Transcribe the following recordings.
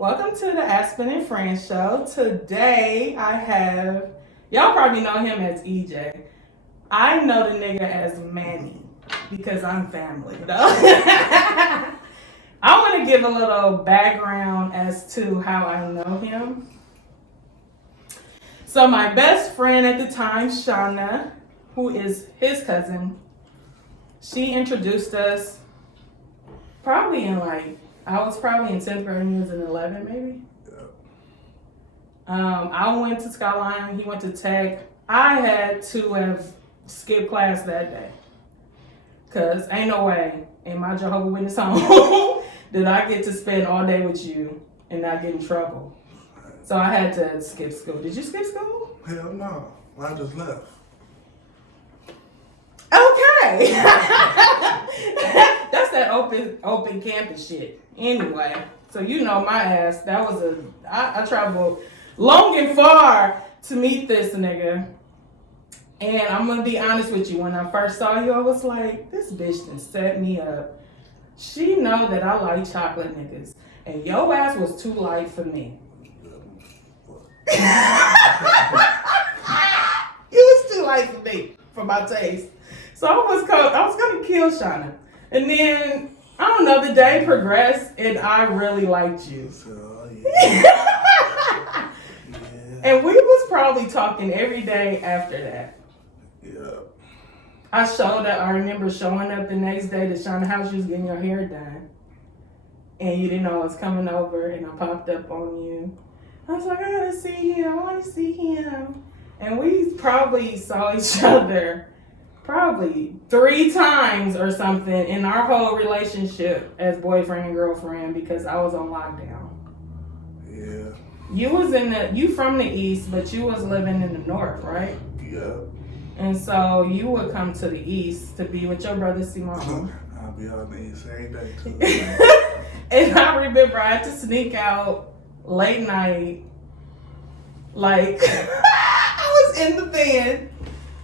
Welcome to the Aspen and Friends show. Today I have, y'all probably know him as EJ. I know the nigga as Manny because I'm family. No? I want to give a little background as to how I know him. So my best friend at the time, Shauna, who is his cousin, she introduced us probably in I was probably in 10th grade and he was in 11th maybe. I went to Skyline, he went to Tech. I had to have skipped class that day. Cause ain't no way in my Jehovah Witness home did I get to spend all day with you and not get in trouble. So I had to skip school. Did you skip school? Hell no. I just left. Okay. That's that open campus shit. Anyway, so you know my ass. That was I traveled long and far to meet this nigga. And I'm gonna be honest with you, when I first saw you, I was like, this bitch done set me up. She know that I like chocolate niggas. And your ass was too light for me. It was too light for me, for my taste. So I was gonna kill Shauna. And then, I don't know, the day progressed and I really liked you. Yeah. And we was probably talking every day after that. Yeah. I remember showing up the next day to Shauna's house, you was getting your hair done. And you didn't know I was coming over and I popped up on you. I was like, I gotta see him, I wanna see him. And we probably saw each other probably 3 times or something in our whole relationship as boyfriend and girlfriend because I was on lockdown. Yeah. You from the east, but you was living in the north, right? Yeah. And so you would come to the east to be with your brother Simone. I'll be on the same day too. And I remember I had to sneak out late night. I was in the van,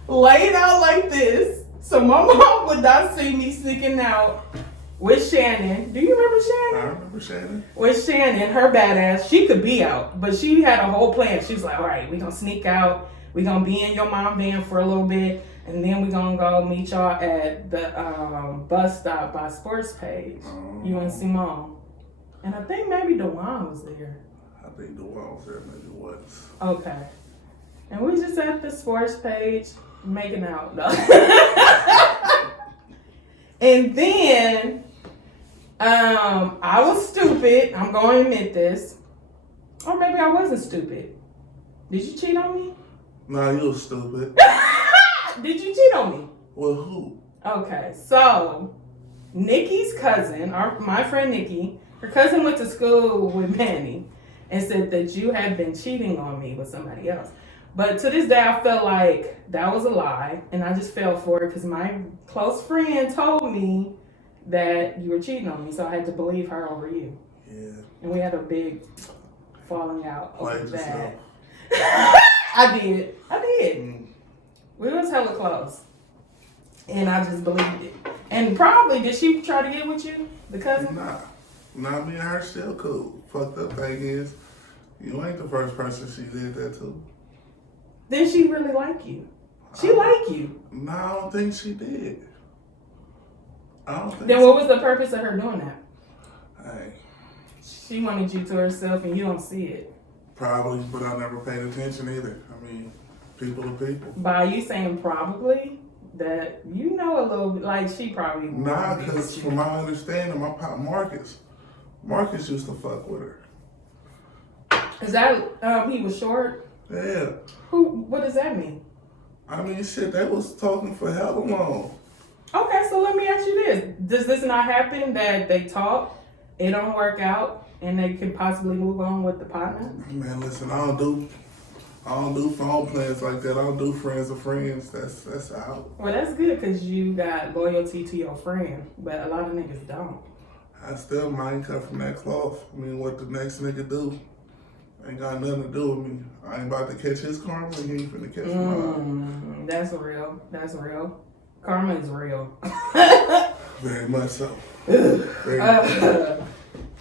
laid out like this, so my mom would not see me sneaking out with Shannon. Do you remember Shannon? I remember Shannon. With Shannon, her badass, she could be out, but she had a whole plan. She was like, all right, we're going to sneak out. We're going to be in your mom's van for a little bit, and then we're going to go meet y'all at the bus stop by Sports Page, you and Simone. And I think maybe DeJuan was there. I think DeJuan was there, maybe once. Okay. And we just at the Sports Page making out. No. And then I was stupid. I'm going to admit this. Or maybe I wasn't stupid. Did you cheat on me? Nah, you was stupid. Did you cheat on me? Well, who? Okay, so Nikki's cousin, my friend Nikki, her cousin went to school with Manny and said that you had been cheating on me with somebody else. But to this day, I felt like that was a lie, and I just fell for it because my close friend told me that you were cheating on me, so I had to believe her over you. Yeah. And we had a big falling out over Played that. yourself. I did. We was hella close. And I just believed it. And probably, did she try to get with you, the cousin? Nah. Nah, me and her still cool. Fucked up thing is, you ain't the first person she did that to. Then she really like you. She like you. Nah, I don't think she did. I don't think Then what was the purpose of her doing that? Hey. She wanted you to herself and you don't see it. Probably, but I never paid attention either. I mean, people are people. By you saying probably, that you know a little bit, like she probably Nah, because from my understanding, my pop Marcus used to fuck with her. Is that, he was short? Yeah. What does that mean? I mean, shit, they was talking for hella long. Okay, so let me ask you this. Does this not happen that they talk, it don't work out, and they can possibly move on with the partner? Man, listen, I don't do phone plans like that. I don't do friends of friends. That's out. Well, that's good because you got loyalty to your friend, but a lot of niggas don't. I still might cut from that cloth. I mean, what the next nigga do ain't got nothing to do with me. I ain't about to catch his karma, and he ain't finna catch mine. That's real. That's real. Karma is real. Very much so. Very much so.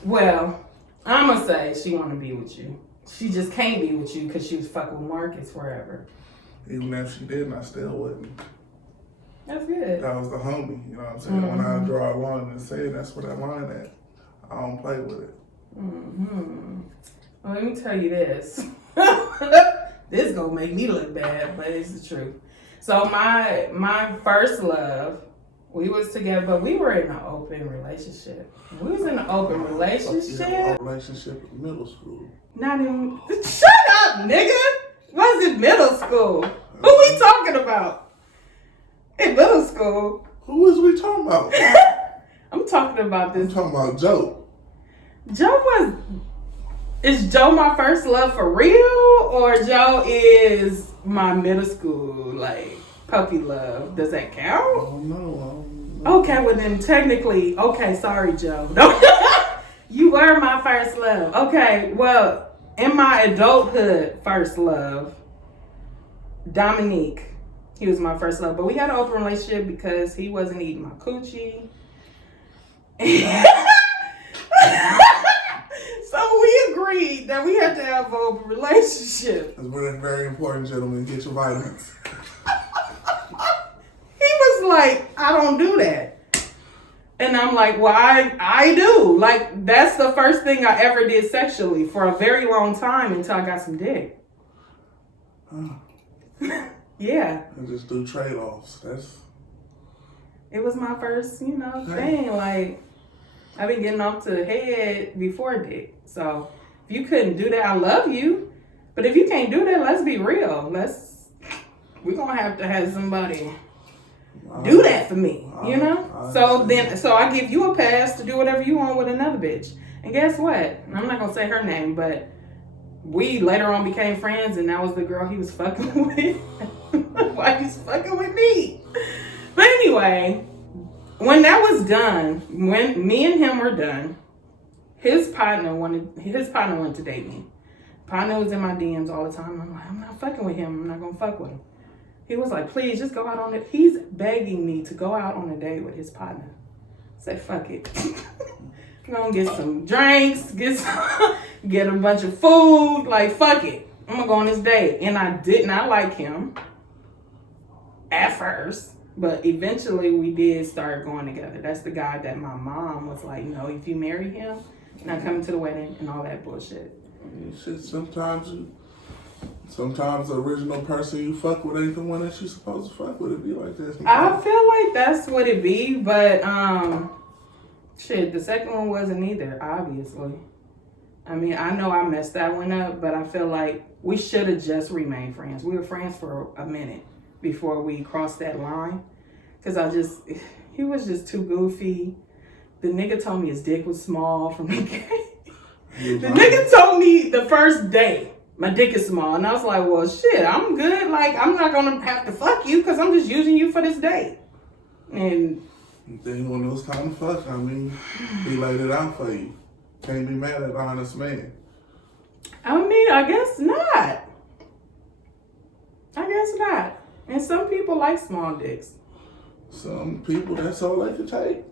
Well, I'm gonna say she want to be with you. She just can't be with you because she was fucking with Marcus forever. Even if she didn't, I still wouldn't. That's good. That was the homie, you know what I'm saying? When I draw a line and say that's where that line at, I don't play with it. Well, let me tell you this. This gonna make me look bad, but it's the truth. So my first love, we was together, but we were in an open relationship. We was in an open relationship. Relationship in middle school. Not even. Shut up, nigga. Was it middle school? Who we talking about? In middle school. Who is we talking about? I'm talking about this. I'm talking about Joe. Is Joe my first love for real? Or Joe is my middle school, like, puppy love? Does that count? I don't know. Okay, well then technically, okay, sorry, Joe. You were my first love. Okay, well, in my adulthood first love, Dominique. He was my first love, but we had an open relationship because he wasn't eating my coochie. So we agreed that we had to have an open relationship. It's very, very important, gentlemen. Get your vitamins. He was like, I don't do that. And I'm like, well, I do. Like, that's the first thing I ever did sexually for a very long time until I got some dick. Yeah. And just do trade-offs. It was my first, thing. Like, I've been getting off to head before dick. So, if you couldn't do that, I love you. But if you can't do that, let's be real. We're going to have somebody do that for me, So I give you a pass to do whatever you want with another bitch. And guess what? I'm not going to say her name, but we later on became friends, and that was the girl he was fucking with. Why he's fucking with me? But anyway, when that was done, when me and him were done, his partner wanted to date me. Partner was in my DMs all the time. I'm like, I'm not fucking with him. I'm not gonna fuck with him. He was like, please just go out on it. He's begging me to go out on a date with his partner. Say, fuck it. Gonna get some drinks, get a bunch of food. Like, fuck it. I'm gonna go on this date. And I did not like him at first, but eventually we did start going together. That's the guy that my mom was like, no, if you marry him, you're not coming to the wedding and all that bullshit. Shit, sometimes the original person you fuck with ain't the one that you supposed to fuck with. It be like that. I feel like that's what it be, but the second one wasn't either, obviously. I mean, I know I messed that one up, but I feel like we should have just remained friends. We were friends for a minute before we crossed that line. Because he was just too goofy. The nigga told me his dick was small from the game. The nigga told me the first day, my dick is small. And I was like, well, shit, I'm good. Like, I'm not going to have to fuck you because I'm just using you for this date. And then when it was time to fuck, I mean, he laid it out for you. Can't be mad at an honest man. I mean, I guess not. And some people like small dicks. Some people, that's all they could take.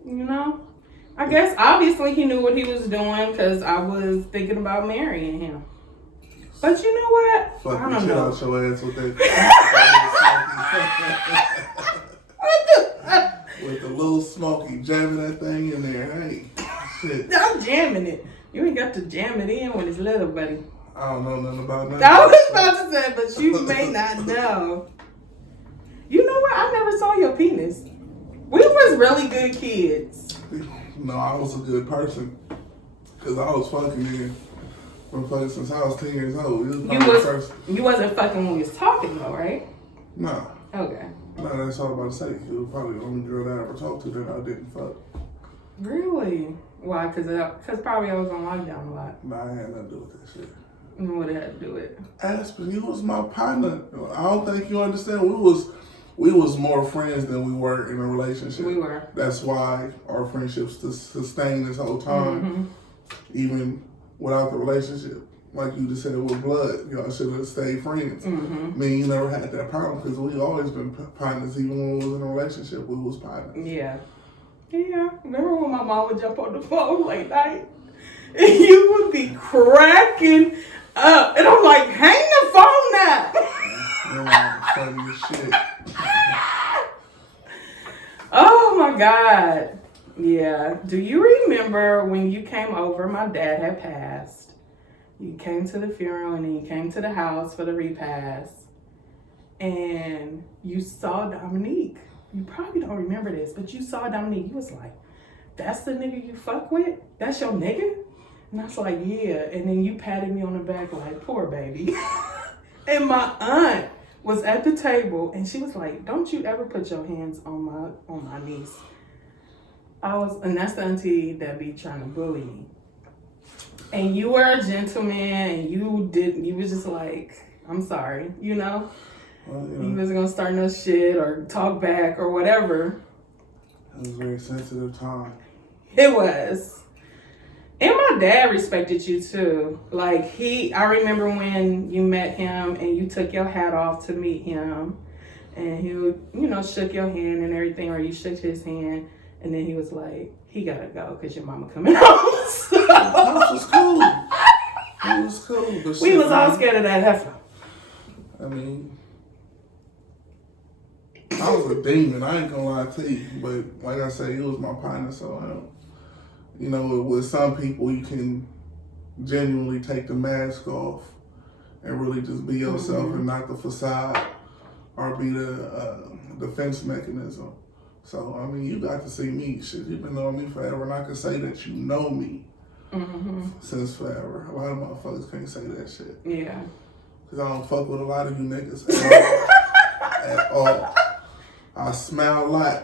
I guess obviously he knew what he was doing because I was thinking about marrying him. But you know what? Fuck I don't know. know. Out your ass with that. With the little smoky, jamming that thing in there. Hey, shit. I'm jamming it. You ain't got to jam it in when it's little, buddy. I don't know nothing about that. I was about to say, but you may not know. You know what? I never saw your penis. We was really good kids. No, I was a good person. Because I was fucking in. Since I was 10 years old. You wasn't fucking when we was talking though, right? No. Okay. No, that's all I'm about to say. It was probably the only girl that I ever talked to that I didn't fuck. Really? Why? Because probably I was on lockdown a lot. Nah, I had nothing to do with that shit. What did I do with it? Aspen, you was my partner. I don't think you understand. We was more friends than we were in a relationship. We were. That's why our friendship sustained this whole time, even without the relationship. Like you just said, with blood, y'all should have stayed friends. Me and you never had that problem because we always been partners. Even when we was in a relationship, we was partners. Yeah. Remember when my mom would jump on the phone late night You would be cracking up. And I'm like, hang the phone now. Funny as shit. Oh my God. Yeah. Do you remember when you came over? My dad had passed. You came to the funeral and then you came to the house for the repast. And you saw Dominique. You probably don't remember this, but you saw Dominique. You was like, that's the nigga you fuck with? That's your nigga? And I was like, yeah. And then you patted me on the back like, poor baby. And my aunt was at the table and she was like, don't you ever put your hands on my niece. And that's the auntie that be trying to bully me. And you were a gentleman and you was just like, I'm sorry, you know? Well, You wasn't gonna start no shit or talk back or whatever. It was a very sensitive time. It was. And my dad respected you too. Like I remember when you met him and you took your hat off to meet him and he would, shook your hand and everything, or you shook his hand and then he was like, he gotta go because your mama coming home. So, It was cool. It was cool. But we was all scared of that heifer. I mean, I was a demon. I ain't gonna lie to you. But like I said, he was my partner. So, with some people, you can genuinely take the mask off and really just be yourself and not the facade or be the defense mechanism. So, I mean, you got to see me. Shit, you've been knowing me forever. And I can say that you know me since forever. A lot of motherfuckers can't say that shit. Yeah. Because I don't fuck with a lot of you niggas at all. I smile a lot.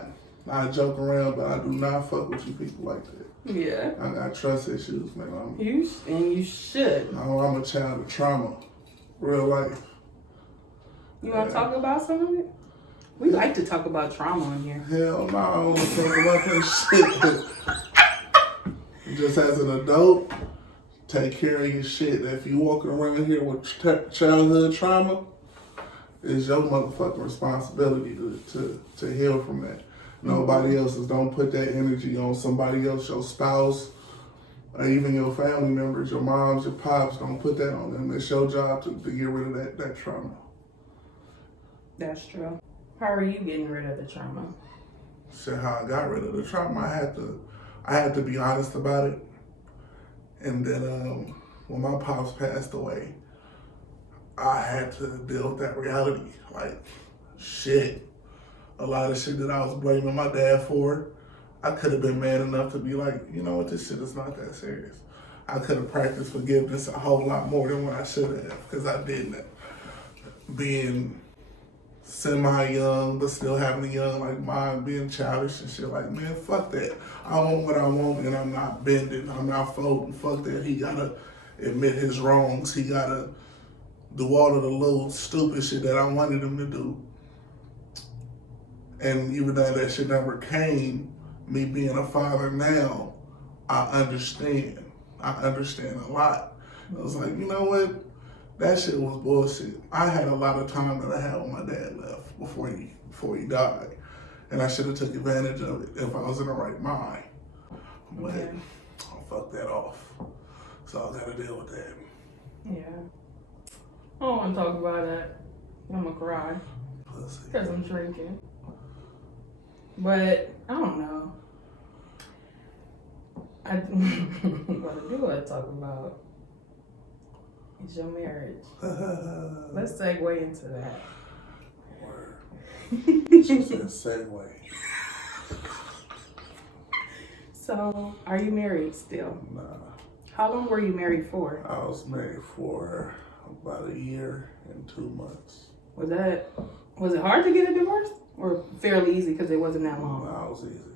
I joke around, but I do not fuck with you people like that. Yeah. I got trust issues, man. You should. I'm a child of trauma. Real life. You want to talk about some of it? We like to talk about trauma in here. Hell no, I don't want to talk about that shit. Just as an adult, take care of your shit. If you walking around here with childhood trauma, it's your motherfucking responsibility to heal from that. Nobody else's. Don't put that energy on somebody else, your spouse, or even your family members, your moms, your pops. Don't put that on them. It's your job to get rid of that trauma. That's true. How are you getting rid of the trauma? So how I got rid of the trauma, I had to be honest about it. And then when my pops passed away, I had to deal with that reality. Like, shit. A lot of shit that I was blaming my dad for, I could have been man enough to be like, you know what, this shit is not that serious. I could have practiced forgiveness a whole lot more than what I should have, because I didn't. Being semi-young, but still having a young like mind, being childish and shit, like, man, fuck that. I want what I want and I'm not bending, I'm not folding, fuck that. He gotta admit his wrongs, he gotta do all of the little stupid shit that I wanted him to do. And even though that shit never came, me being a father now, I understand. I understand a lot. I was like, you know what? That shit was bullshit. I had a lot of time that I had when my dad left before he died. And I should have took advantage of it if I was in the right mind. But I'll fuck that off. So I gotta deal with that. Yeah. I don't want to talk about that. I'm gonna cry. Pussy. Because I'm drinking. But, I don't know. What I do want to talk about is your marriage. Let's segue into that. Word. She said segue. So, are you married still? Nah. How long were you married for? I was married for about a year and 2 months. Was it hard to get a divorce? Or fairly easy because it wasn't that long? Nah, it was easy.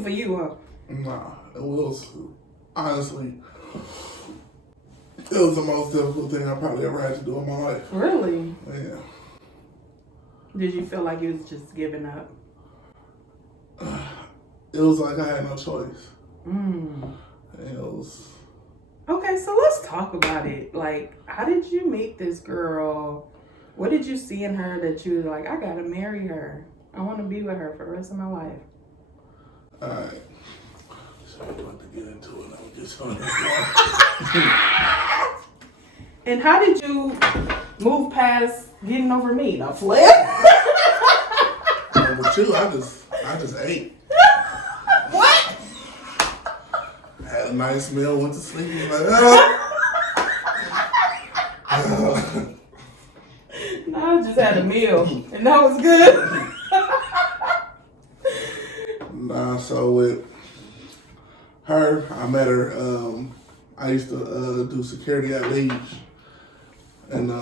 For you, huh? Nah, it was, honestly, it was the most difficult thing I probably ever had to do in my life. Really? Yeah. Did you feel like you was just giving up? It was like I had no choice. It was... Okay, so let's talk about it. Like, how did you meet this girl? What did you see in her that you was like, I gotta marry her. I want to be with her for the rest of my life. Alright. I'm about to get into it. I'm just on And how did you move past getting over me? Now flip? With you, I just ate. What? Had a nice meal, went to sleep, was like, No, I just had a meal, and that was good. Nah, so with her, I met her, I used to do security at Leach. And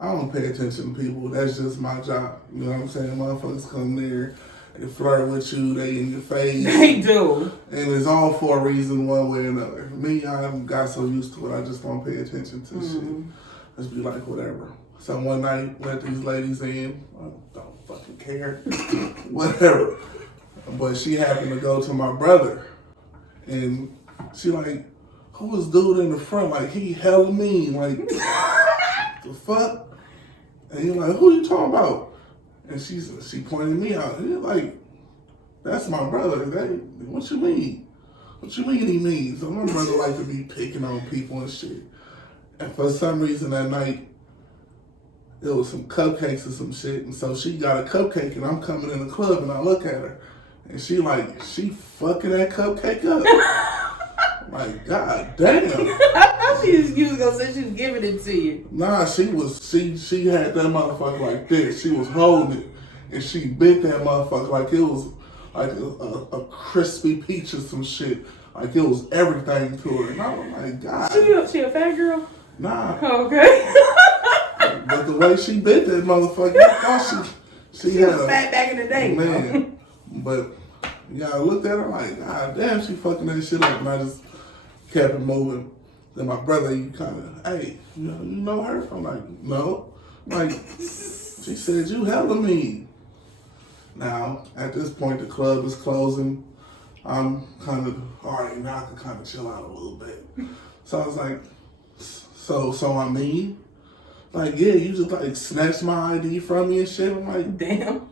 I don't pay attention to people. That's just my job. You know what I'm saying? Motherfuckers come there, they flirt with you, they in your face. They do. And it's all for a reason, one way or another. Me, I got so used to it, I just don't pay attention to shit. Just be like, whatever. So one night, let these ladies in. I don't fucking care. Whatever. But she happened to go to my brother. And she like, who was dude in the front? Like, he hella mean. Like, the fuck? And you're like, who you talking about? And she pointed me out. And you're like, that's my brother. What you mean? What you mean he means? So my brother like to be picking on people and shit. And for some reason that night, there was some cupcakes or some shit. And so she got a cupcake and I'm coming in the club and I look at her. And she fucking that cupcake up. Like, god damn. I thought you was gonna say she was giving it to you. Nah, she had that motherfucker like this. She was holding it. And she bit that motherfucker like it was like a crispy peach or some shit. Like it was everything to her. And I was like, god. She a fat girl? Nah. Okay. But the way she bit that motherfucker, I thought she had was fat back in the day. Man. But yeah, I looked at her like, god damn, she fucking that shit up. And I just kept it moving. Then my brother, he kind of, hey, you know her? I'm like, no. Like, she said, you hella mean. Now, at this point, the club is closing. I'm kind of, all right, now I can kind of chill out a little bit. So I was like, so I mean? Like, yeah, you just like snatched my ID from me and shit. I'm like, damn.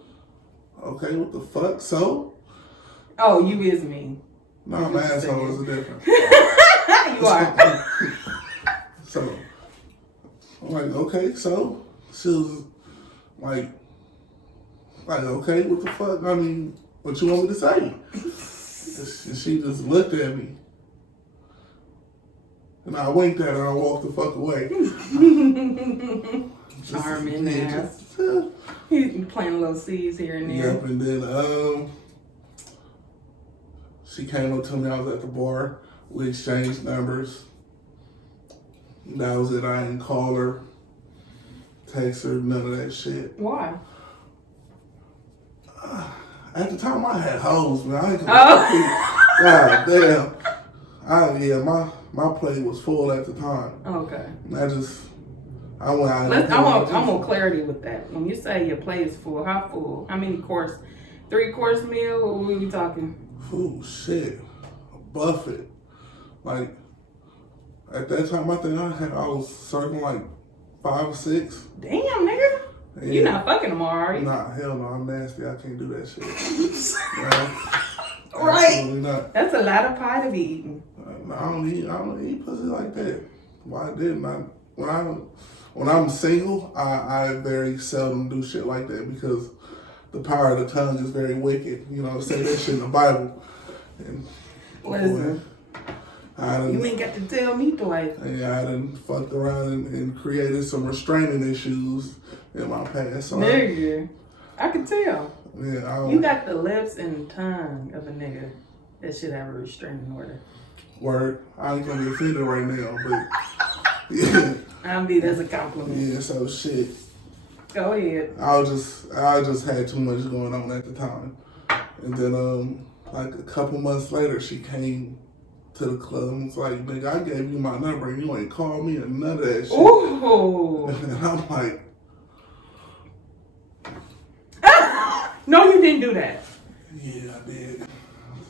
Okay, what the fuck? So? Oh, you is mean. No, I'm an asshole. It's a difference. You are. So, I'm like, okay, so she was like, okay, what the fuck? I mean, what you want me to say? And she just looked at me. And I winked at her and I walked the fuck away. Charming ass. He's playing little C's here and there. Yep, and then she came up to me. I was at the bar. We exchanged numbers. That was it. I didn't call her, text her, none of that shit. Why? At the time, I had hoes, man. I ain't God damn. My plate was full at the time. Okay. I went out. I want clarity with that. When you say your plate is full, how full? How many course? 3-course meal? What were we talking? Ooh, shit. A buffet. Like, at that time, I think I was serving like 5 or 6. Damn, nigga. Yeah. You're not fucking tomorrow, are you? Nah, hell no. I'm nasty. I can't do that shit. Right. Not. That's a lot of pie to be eating. I don't eat pussy like that. Why didn't I? When I'm single, I very seldom do shit like that because the power of the tongue is very wicked. You know, say that shit in the Bible. And listen, you ain't got to tell me twice. Yeah, I done fucked around and created some restraining issues in my past. So nigga, I can tell. Yeah, you got the lips and tongue of a nigga that should have a restraining order. Word. I ain't gonna be offended right now, but yeah. That's a compliment. Yeah, so shit. Go ahead. I just had too much going on at the time. And then like a couple months later she came to the club and was like, nigga, I gave you my number and you ain't called me or none of that shit. Ooh. And I'm like, no, you didn't do that. yeah, I did.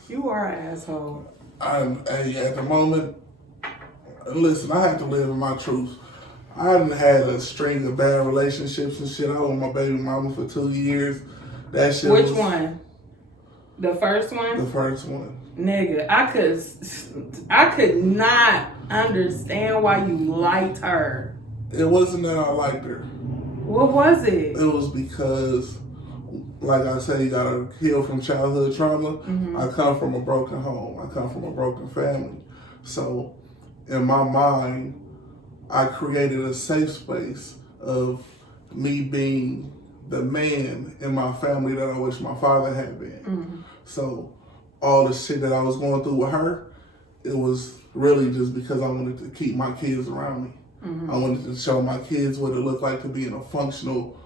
You are an asshole. At the moment, listen, I had to live in my truth. I done had a string of bad relationships and shit. I was with my baby mama for 2 years. That shit Which one? The first one? The first one. Nigga, I could not understand why you liked her. It wasn't that I liked her. What was it? It was because, like I said, you gotta heal from childhood trauma. Mm-hmm. I come from a broken home. I come from a broken family. So, in my mind, I created a safe space of me being the man in my family that I wish my father had been. Mm-hmm. So, all the shit that I was going through with her, it was really just because I wanted to keep my kids around me. Mm-hmm. I wanted to show my kids what it looked like to be in a functional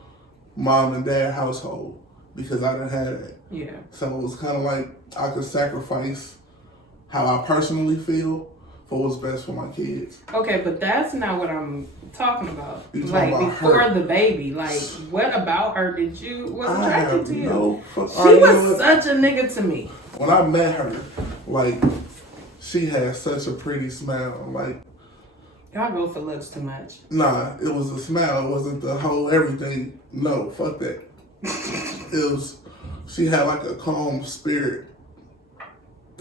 mom and dad household because I didn't have that. Yeah. So it was kind of like I could sacrifice how I personally feel for what's best for my kids. Okay, but that's not what I'm talking about. You talking like about before her. the baby, like what about her was attracted to you? She was such a nigga to me. When I met her, like she had such a pretty smile. Like y'all go for looks too much. Nah, it was a smile. It wasn't the whole everything. No, fuck that. It was. She had like a calm spirit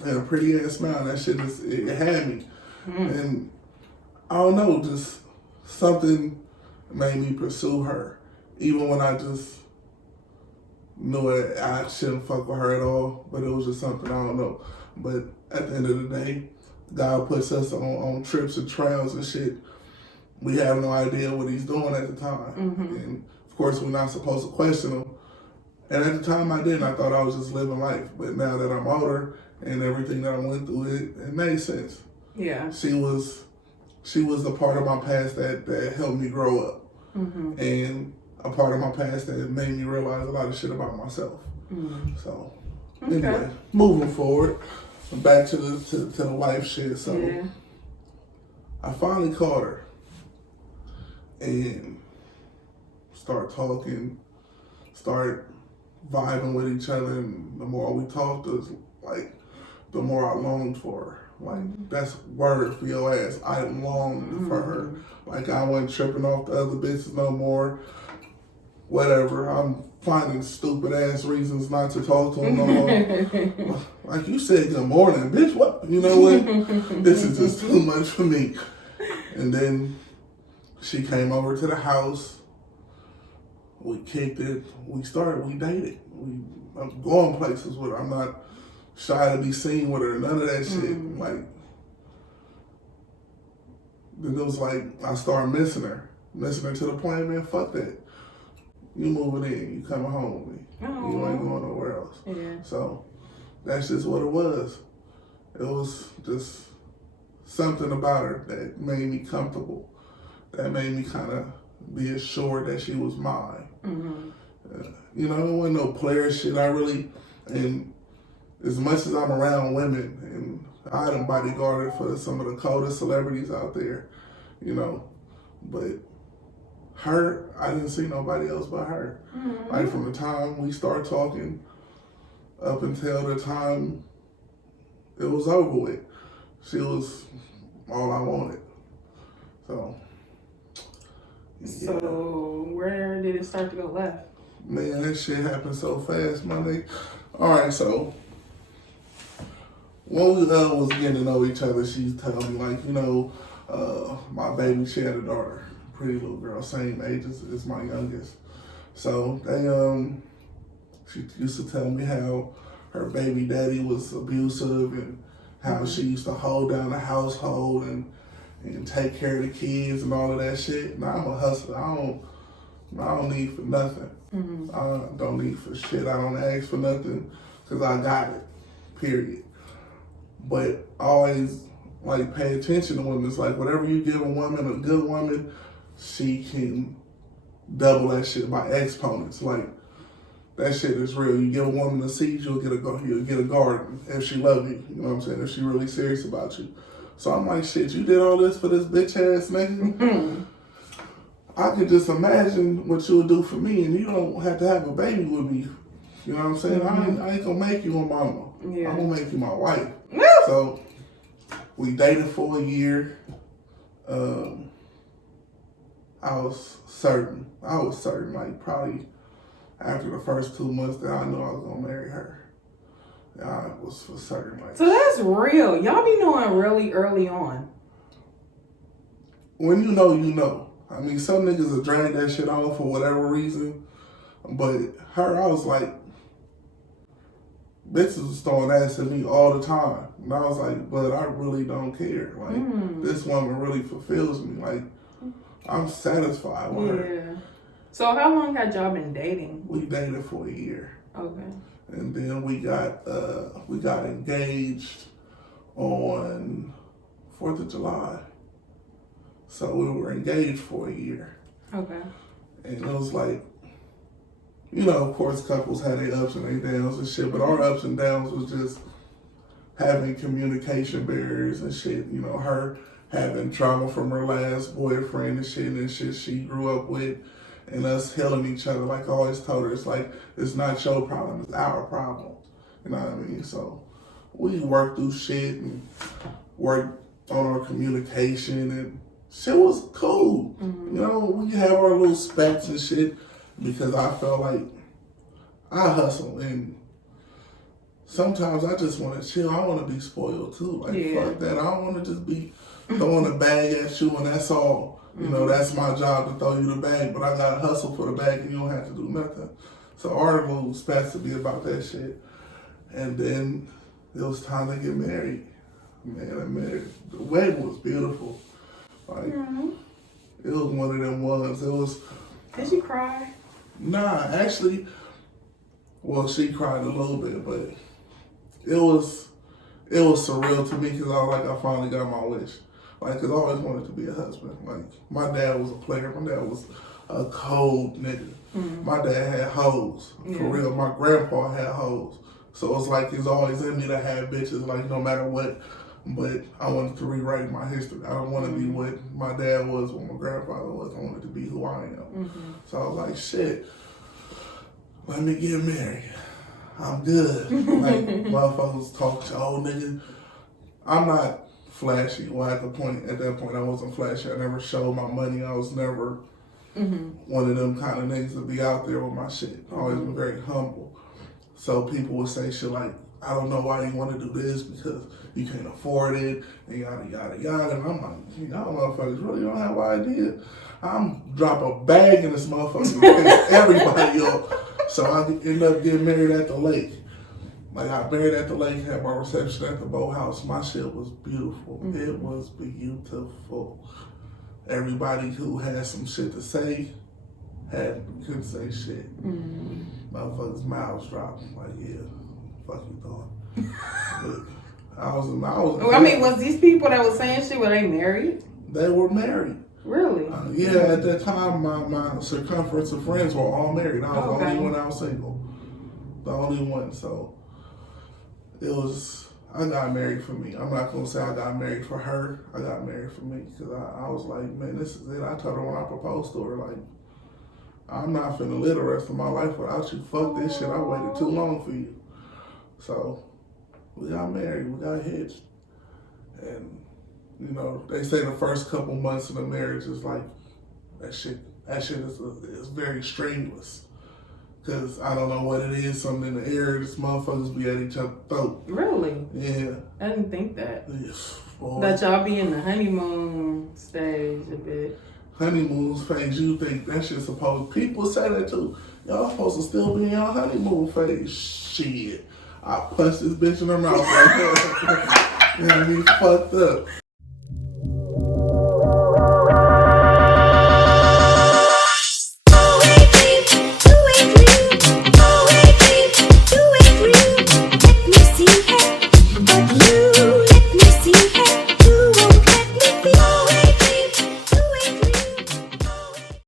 and a pretty ass smile. That shit just it had me. And I don't know, just something made me pursue her, even when I just knew it, I shouldn't fuck with her at all. But it was just something I don't know. But at the end of the day, God puts us on trips and trails and shit. We have no idea what he's doing at the time. Mm-hmm. And of course, we're not supposed to question him. And at the time I didn't. I thought I was just living life. But now that I'm older and everything that I went through, it made sense. Yeah. She was the part of my past that helped me grow up. Mm-hmm. And a part of my past that made me realize a lot of shit about myself. Mm-hmm. So, anyway, moving forward, back to the life shit. So, yeah. I finally caught her and start talking, start vibing with each other. And the more we talked, it was like the more I longed for her. Like, that's word for your ass. I longed for her. Like, I wasn't tripping off the other bitches no more. Whatever. I'm finding stupid ass reasons not to talk to him no more. Like you said, good morning, bitch. What? You know what? This is just too much for me. And then she came over to the house. We kicked it. We dated. I'm going places with her. I'm not shy to be seen with her. None of that shit. Like, then it was like I started missing her to the point, man. Fuck that. You moving in, you coming home with me. Aww. You ain't going nowhere else. Yeah. So that's just what it was. It was just something about her that made me comfortable. That made me kind of be assured that she was mine. Mm-hmm. You know, it wasn't no player shit. And as much as I'm around women, and I done bodyguarded for some of the coldest celebrities out there, you know, but her, I didn't see nobody else but her. Mm-hmm. Like from the time we started talking up until the time it was over with, she was all I wanted. So, yeah. So where did it start to go left? Man, that shit happened so fast, my nigga. All right, so when we was getting to know each other, she telling me like, you know, my baby, she had a daughter. Pretty little girl, same age as my youngest. So she used to tell me how her baby daddy was abusive and how she used to hold down the household and take care of the kids and all of that shit. Now I'm a hustler. I don't need for nothing. Mm-hmm. I don't need for shit. I don't ask for nothing because I got it. Period. But I always like pay attention to women. It's like whatever you give a woman, a good woman, she can double that shit by exponents. Like, that shit is real. You give a woman a seed, you'll get a garden if she love you. You know what I'm saying? If she really serious about you. So I'm like, shit, you did all this for this bitch ass nigga? Mm-hmm. I could just imagine what you would do for me, and you don't have to have a baby with me. You know what I'm saying? Mm-hmm. I ain't gonna make you a mama. Yeah. I'm gonna make you my wife. So we dated for a year. I was certain, like probably after the first 2 months that I knew I was gonna marry her. was for certain. Like, so that's real. Y'all be knowing really early on. When you know, you know. I mean, some niggas will drag that shit on for whatever reason. But her, I was like, bitches was throwing ass at me all the time. And I was like, but I really don't care. Like, this woman really fulfills me. Like, I'm satisfied with her. So how long had y'all been dating? We dated for a year. Okay. And then we got engaged on 4th of July. So we were engaged for a year. Okay. And it was like, you know, of course, couples had their ups and their downs and shit, but our ups and downs was just having communication barriers and shit. You know, her having trauma from her last boyfriend and shit she grew up with, and us healing each other. Like I always told her, it's like, it's not your problem, it's our problem. You know what I mean? So we worked through shit and worked on our communication, and shit was cool. You know, we have our little specs and shit, because I felt like I hustle, and sometimes I just want to chill. I want to be spoiled too. Like, fuck that. I don't want to just be throwing a bag at you and that's all. You know, that's my job to throw you the bag, but I got to hustle for the bag and you don't have to do nothing. So our little specs to be about that shit. And then it was time to get married. Man, I married. The wedding was beautiful. Like, it was one of them ones. It was. Did you cry? Nah, actually, well, she cried a little bit, but it was surreal to me, because I was like, I finally got my wish. Like, because I always wanted to be a husband. Like, my dad was a player. My dad was a cold nigga. My dad had hoes. For real. My grandpa had hoes. So it's like, it's always in me to have bitches, like, no matter what. But I wanted to rewrite my history. I don't want to be what my dad was, what my grandfather was. I wanted to be who I am. So I was like, shit, let me get married. I'm good. Like, motherfuckers talk to old nigga. I'm not flashy. Well, at that point, I wasn't flashy. I never showed my money. I was never one of them kind of niggas to be out there with my shit. I always been very humble. So people would say shit like, I don't know why you want to do this, because you can't afford it, and yada, yada, yada. And I'm like, y'all motherfuckers really don't have an idea. I'm drop a bag in this motherfucker and pay everybody up. So I ended up getting married at the lake. Like, I married at the lake, had my reception at the boathouse. My shit was beautiful. It was beautiful. Everybody who had some shit to say couldn't say shit. Motherfuckers' mouths dropped. Like, yeah, fuck you thought. I mean, was these people that was saying shit, were they married? They were married. Really? Yeah, at that time, my circumference of friends were all married. I was the only one out single. The only one. So it was, I got married for me. I'm not going to say I got married for her. I got married for me, because I was like, man, this is it. I told her when I proposed to her, like, I'm not finna live the rest of my life without you. Fuck this shit. I waited too long for you. So we got married. We got hitched. And, you know, they say the first couple months of the marriage is like, that shit is very strenuous. Because I don't know what it is, something in the air, these motherfuckers be at each other's throat. Really? Yeah. I didn't think that. Yes, boy. That y'all be in the honeymoon stage a bit. Honeymoon phase, you think that shit's supposed, people say that too. Y'all supposed to still be in your honeymoon phase. Shit. I punched this bitch in her mouth like that. And he fucked up.